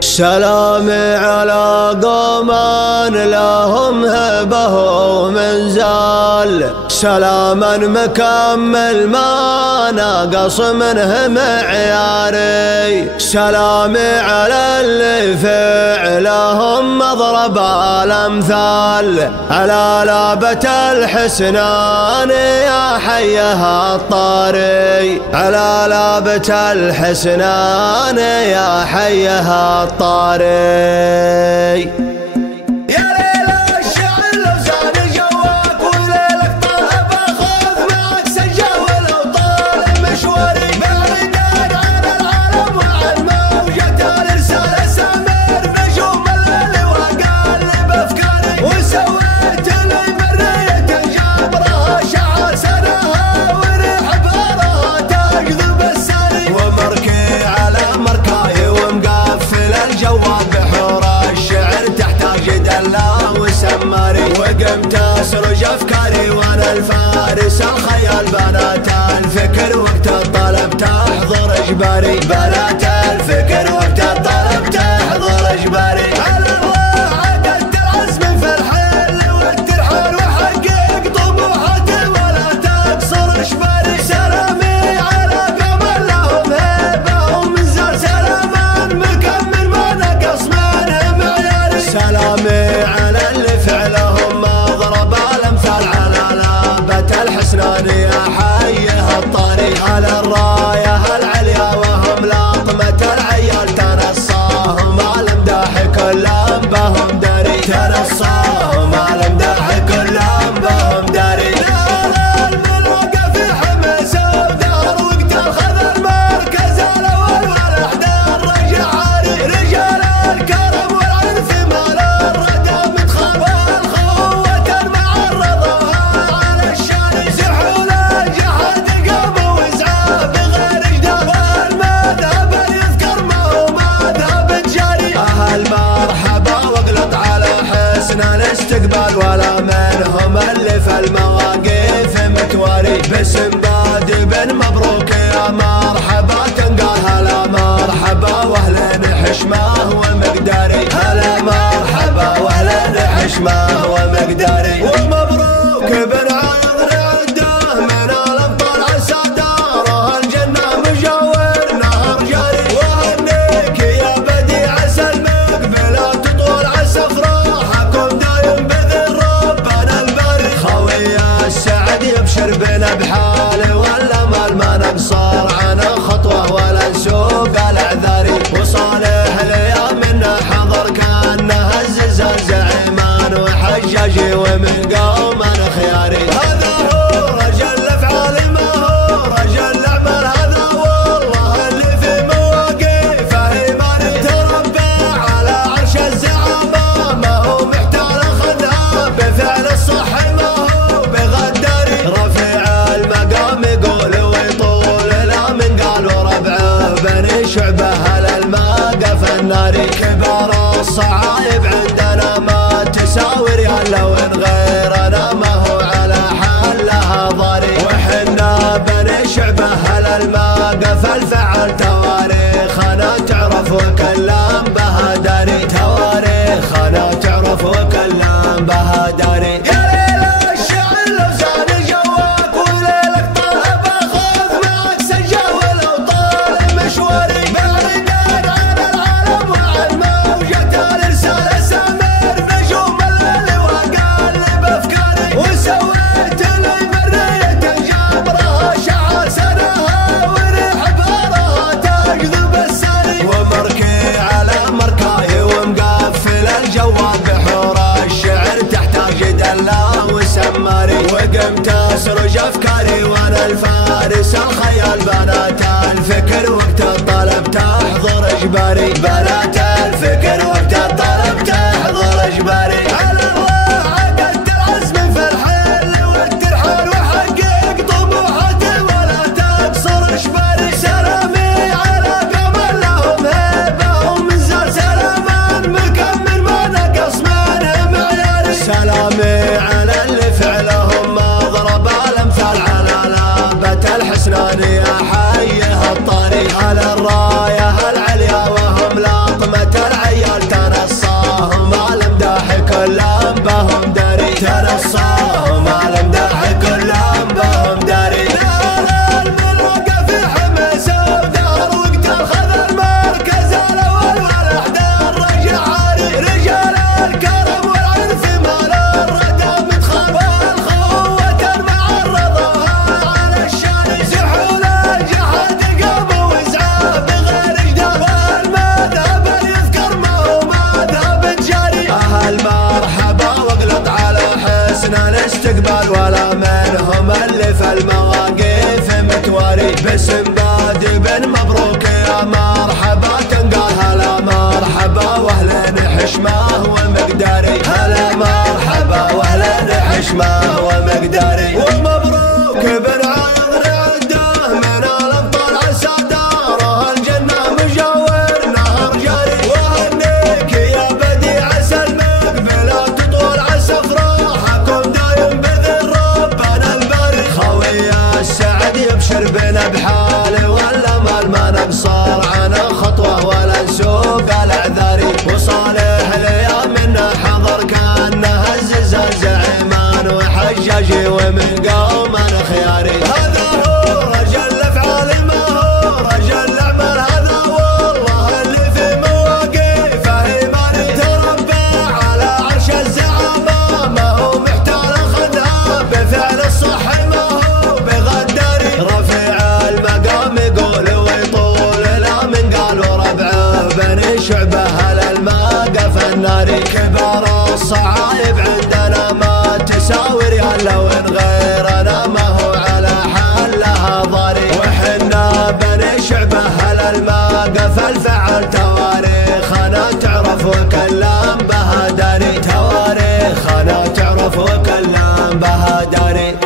سلامي على قوم لهم هبه ومنزال، سلاما مكمل ما نقص منه معياري. سلامي على اللي فعلهم مضرب الامثال، على لابة الحسنان يا حيها الطاري، على لابة الحسنان يا حيها الطاري. وقمت اسرج افكاري وانا الفارس الخيال، بنات الفكر وقت الطلب تحضر اجباري، بنات الفكر وقت الطلب تحضر اجباري. على الله عقدت العزم في الحل والترحال، وحقق طموحاتي ولا تقصر اجباري. سلامي على قوم لهم هيبه ومنزال، سلاما مكمل ما نقص منه معياري. سلامي على اللي فعلهم مضرب الامثال، على لابة الحسنان يا حيها الطاري، على الرايه العليا وهم لطمة العيال، تنصاهم الامداح كلهم بهم داري، تنصاهم الامداح كلهم بهم داري. لا الملوك في حماسه ودار وقت الخذ المركز الاول والاحداث رجع عاري، رجال الكرم والعنف مال الردى مدخل والخوة معرضوها على الشاري، سحول الجحد قام وزعه بغير اجداد، والمذهب يذكر ما هو مذهب تجاري. اهل مرحبا واقلط على حسن الاستقبال، ولا منهم اللي في المواقف متواري، باسم بادي بن مبروك يا مرحبا تنقال، هلا مرحبا واهلا حشمه ومقداري، هلا مرحبا واهلا حشمه ومقداري. ومبروك بن عذر عده من الابطال عسى داره الجنه مجاور نهر جاري، وهنيك يا بديع عسى المقبله تطول، عسى افراحكم دايم باذن ربنا الباري. خوي السعد يبشر بنا بحاله والامل ما نقصر عنه خطوه ولا نسوق الاعذاري، وصالح ليا منا حضر كانه الزلزال زعيمان وحجاجي ومن قوم خياري. هذا هو رجل الافعال ما هو رجل الاعمال، هذا والله اللي في مواقفه ايماني، تربى على عرش الزعامه ما هو محتال اخذها بفعل الصح ما هو بغداري، رفيع المقام يقول ويطول لا من قال، وربعه بني شعبه هل الموقف الناري. كبار الصعايب عندنا ما تساوي ريال، لو ان غيرنا ما هو على حلها ضاري، وحنا بني شعبه هل الموقف الفعل، تواريخنا تعرف وكلام بها داري، تواريخنا تعرف وكلام بها داري. وقمت اسرج افكاري وانا الفارس الخيال، بنات الفكر وقت الطلب تحضر اجباري، بنات الفكر وقت الطلب تحضر اجباري. على الله عقدت العزم في الحل والترحال، وحقق طموحاتي ولا تقصر اجباري. سلامي على قوم لهم هيبه ومنزال، سلاما مكمل ما نقص منه معياري. سلامي على اللي فعلهم مضرب الامثال، على لابة الحسنان يا حيها الطاري، على الرايه العليا وهم لا حكمه ومقداري. ومبروك بن عيض عده من الابطال عالسادة الجنة مجاور نهر جاري. وهنيك يا بديع المقبلة تطول عالسفرة حكم دايم بذن ربنا الباري. خوي السعد يبشر بنا بحاله والامل ما نقصر عنه خطوه ولا نسوق الاعذاري. وصالح ليا منه حضر كانه الزلزال زعيمان وحجاجي ومن قوم خياري. هذا هو رجل الافعال ما هو رجل الاعمال هذا والله اللي في مواقفه ايماني. تربى على عرش الزعامه ما هو محتال خدها بفعل الصح ما هو بغداري. رفيع المقام يقول ويطول لا من قال وربعه بني شعبه هل الموقف الناري. كبار الصعايب عندنا ما تساوي ريال لو ان غيرنا ما هو على حلها ضاري. وحنا بني شعبه هل الموقف الفعل تواريخنا تعرف وكلام بها داري. تواريخنا تعرف وكلام بها داري.